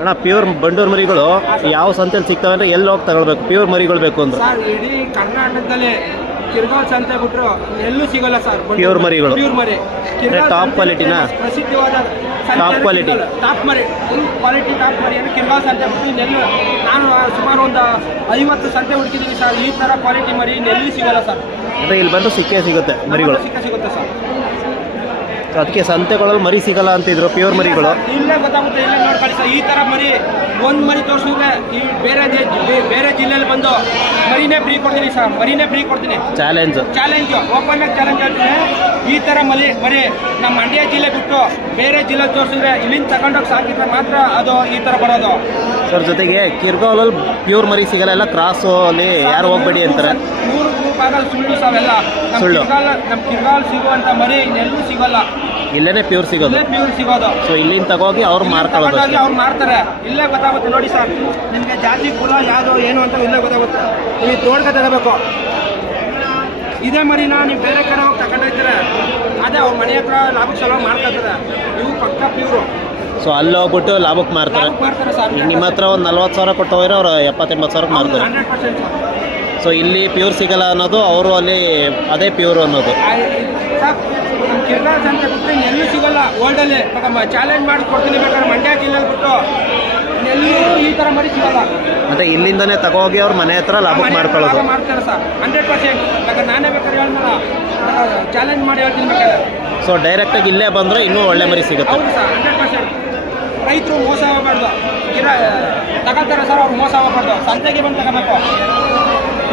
ಅಣ್ಣ ಪ್ಯೂರ್ ಬಂಡೂರು ಮರಿಗಳು ಯಾವ ಸಂತೆಯಲ್ಲಿ ಸಿಗ್ತವೆ ಅಂದರೆ ಎಲ್ಲಿ ಹೋಗಿ ತಗೊಳ್ಬೇಕು ಪ್ಯೂರ್ ಮರಿಗಳು ಬೇಕು ಅಂದ್ರೆ? ಸರ್ ಇಡೀ ಕರ್ನಾಟಕದಲ್ಲಿ ಕಿರ್ಗಾವ್ ಸಂತೆ ಬಿಟ್ಟರು ಎಲ್ಲೂ ಸಿಗೋಲ್ಲ ಸರ್ ಪ್ಯೂರ್ ಮರಿಗಳು. ಪ್ಯೂರ್ ಮರಿ ಟಾಪ್ ಕ್ವಾಲಿಟಿನ? ಪ್ರಸಿದ್ಧವಾದ ಟಾಪ್ ಕ್ವಾಲಿಟಿ. ಟಾಪ್ ಮರಿ ಫುಲ್ ಕ್ವಾಲಿಟಿ ಟಾಪ್ ಮರಿ ಅಂದರೆ ಕಿರ್ಗಾವ್ ಸಂತೆ ಬಿಟ್ಟು ಇನ್ನೆಲ್ಲೂ ನಾನು ಸುಮಾರು ಒಂದು 50 ಸಂತೆ ಹುಡುಕಿದ್ದೀನಿ ಸರ್. ಈ ಥರ ಕ್ವಾಲಿಟಿ ಮರಿ ಇನ್ನೆಲ್ಲೂ ಸಿಗೋಲ್ಲ ಸರ್. ಅಂದರೆ ಇಲ್ಲಿ ಬಂದು ಸಿಕ್ಕೇ ಸಿಗುತ್ತೆ ಮರಿಗಳು. ಸಿಗುತ್ತೆ ಸರ್. ಅದಕ್ಕೆ ಸಂತೆಗಳಲ್ಲಿ ಮರಿ ಸಿಗಲ್ಲ ಅಂತಿದ್ರು ಪ್ಯೂರ್ ಮರಿಗಳು. ಇಲ್ಲೇ ಗೊತ್ತಾಗುತ್ತೆ, ಇಲ್ಲೇ ನೋಡ್ಕೊಳ್ಳಿ ಸರ್. ಈ ಥರ ಮರಿ ಒಂದು ಮರಿ ತೋರಿಸಿದ್ರೆ ಈ ಬೇರೆ ಜಿಲ್ಲೆಯಲ್ಲಿ ಬಂದು ಮರಿನೇ ಫ್ರೀ ಕೊಡ್ತೀನಿ ಸರ್. ಮರಿನೇ ಫ್ರೀ ಕೊಡ್ತೀನಿ. ಚಾಲೆಂಜು ಓಪನ್ ಆಗಿ ಚಾಲೆಂಜ್ ಹೇಳ್ತೀನಿ. ಈ ಥರ ಮರಿ ನಮ್ಮ ಮಂಡ್ಯ ಜಿಲ್ಲೆ ಬಿಟ್ಟು ಬೇರೆ ಜಿಲ್ಲೆ ತೋರಿಸಿದ್ರೆ ಇಲ್ಲಿಂದ ತಗೊಂಡೋಗಿ ಸಾಕಿದ್ರೆ ಮಾತ್ರ ಅದು ಈ ಥರ ಬರೋದು ಸರ್. ಜೊತೆಗೆ ಕಿರ್ಗಾವಲ್ಲಿ ಪ್ಯೂರ್ ಮರಿ ಸಿಗಲ್ಲ, ಎಲ್ಲ ಕ್ರಾಸು ಅಲ್ಲಿ ಯಾರು ಹೋಗ್ಬೇಡಿ ಅಂತಾರೆ. ಆಗಲ್ಲ, ಸುಳ್ಳು ಸಾವೆಲ್ಲ. ಸುಳ್ಳು. ನಮ್ಮ ಕಿರ್ಗಾಲ್ ಸಿಗುವಂಥ ಮರಿ ಇನ್ನೆಲ್ಲೂ ಸಿಗೋಲ್ಲ. ಇಲ್ಲೇನೆ ಪ್ಯೂರ್ ಸಿಗೋದು. ಪ್ಯೂರ್ ಸಿಗೋದು. ಸೊ ಇಲ್ಲಿಂದ ತಗೋಗಿ ಅವ್ರು ಮಾರ್ಕೊಳ್ಳೋದು. ಅವ್ರು ಮಾರ್ತಾರೆ. ಇಲ್ಲೇ ಗೊತ್ತಾಗುತ್ತೆ ನೋಡಿ ಸರ್. ನಿಮಗೆ ಜಾತಿ ಕುಲ ಯಾವುದು ಏನು ಅಂತ ಇಲ್ಲೇ ಗೊತ್ತಾಗುತ್ತೆ. ನೀವು ತೋಡ್ಗೆ ತಗೋಬೇಕು. ಇದೇ ಮರಿನ ನೀವು ಬೇರೆ ಕಡೆ ಹೋಗಿ ತಗೊಂಡೋಗ್ತಾರೆ, ಅದೇ ಅವ್ರ ಮನೆ ಹತ್ರ ಲಾಭಕ್ಕೆ ಸಲ ಮಾಡ್ಕೊತಾರೆ. ಇವು ಪಕ್ಕ ಪ್ಯೂರು. ಸೊ ಅಲ್ಲಿ ಹೋಗ್ಬಿಟ್ಟು ಲಾಭಕ್ಕೆ ಮಾರ್ತಾರೆ ಸರ್. ನಿಮ್ಮ ಹತ್ರ ಒಂದು 40,000 ಕೊಟ್ಟು ಹೋದ್ರೆ ಅವ್ರು 70-80 ಸಾವಿರಕ್ಕೆ ಮಾರ್ತಾರೆ. 100% ಸರ್. ಸೊ ಇಲ್ಲಿ ಪ್ಯೂರ್ ಸಿಗಲ್ಲ ಅನ್ನೋದು, ಅವರು ಅಲ್ಲಿ ಅದೇ ಪ್ಯೂರ್ ಅನ್ನೋದು. ಸರ್ ನಮ್ಮ ಕಿರ್ಗಾಲ್ ಸಂತೆ ಬಿಟ್ಟರೆ ಇನ್ನೆಲ್ಲೂ ಸಿಗೋಲ್ಲ ವರ್ಲ್ಡಲ್ಲಿ. ಚಾಲೆಂಜ್ ಮಾಡಿ ಕೊಡ್ತೀನಿ ಬೇಕಾದ್ರೆ ಮಂಡ್ಯ ಜಿಲ್ಲೆಯಲ್ಲಿ ಬಿಟ್ಟು ಎಲ್ಲೂ ಈ ಥರ ಮರಿ ಸಿಗೋಲ್ಲ. ಮತ್ತೆ ಇಲ್ಲಿಂದನೇ ತಗೋಗಿ ಅವ್ರ ಮನೆ ಹತ್ರ ಲಾಭಕ್ಕೆ ಮಾಡ್ಕೊಳ್ಳೋದು. ಮಾಡ್ತಾರೆ ಸರ್ 100%. ಬೇಕಾದ್ರೆ ನಾನೇ ಬೇಕಾದ್ರೆ ಹೇಳ್ತಾರ ಚಾಲೆಂಜ್ ಮಾಡಿ ಹೇಳ್ತೀನಿ ಬೇಕಾದ್ರೆ. ಸೊ ಡೈರೆಕ್ಟಾಗಿ ಇಲ್ಲೇ ಬಂದರೆ ಇನ್ನೂ ಒಳ್ಳೆ ಮರಿ ಸಿಗುತ್ತೆ. ಹೌದು ಸರ್, 100%. ರೈತರು ಮೋಸ ಆಗಬಾರ್ದು. ತಗೊಳ್ತಾರೆ ಸರ್, ಅವ್ರು ಮೋಸ ಆಗಬಾರ್ದು. ಸಂತೆಗೆ ಬಂದು ತಗೋಬೇಕು.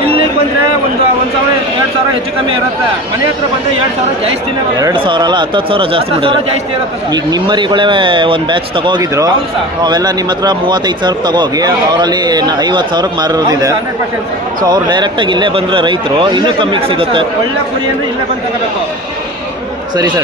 ಇಲ್ಲಿಗೆ ಬಂದರೆ ಒಂದು 1,000 2,000 ಹೆಚ್ಚು ಕಮ್ಮಿ ಇರುತ್ತೆ. ಮನೆ ಹತ್ರ ಬಂದರೆ 2,000 ಜಾಸ್ತಿನೇ. 2,000 ಅಲ್ಲ 10,000 ಜಾಸ್ತಿ ಮಾಡಿದ್ರೆ ಜಾಸ್ತಿ ಇರುತ್ತೆ ಸರ್. ಈಗ ನಿಮ್ಮ ಮರಿಗಳೇ ಒಂದು ಬ್ಯಾಚ್ ತಗೋಗಿದ್ರು, ಅವೆಲ್ಲ ನಿಮ್ಮ ಹತ್ರ 35,000 ತಗೋಗಿ ಅವರಲ್ಲಿ 50,000 ಮಾರಿರೋದಿದೆ. ಸೊ ಅವ್ರು ಡೈರೆಕ್ಟಾಗಿ ಇಲ್ಲೇ ಬಂದರೆ ರೈತರು ಇನ್ನೂ ಕಮ್ಮಿಗೆ ಸಿಗುತ್ತೆ. ಒಳ್ಳೆ ಕುರಿ ಅಂದರೆ ಇಲ್ಲೇ ಬಂದು ತಗೋಬೇಕು. ಸರಿ ಸರ್.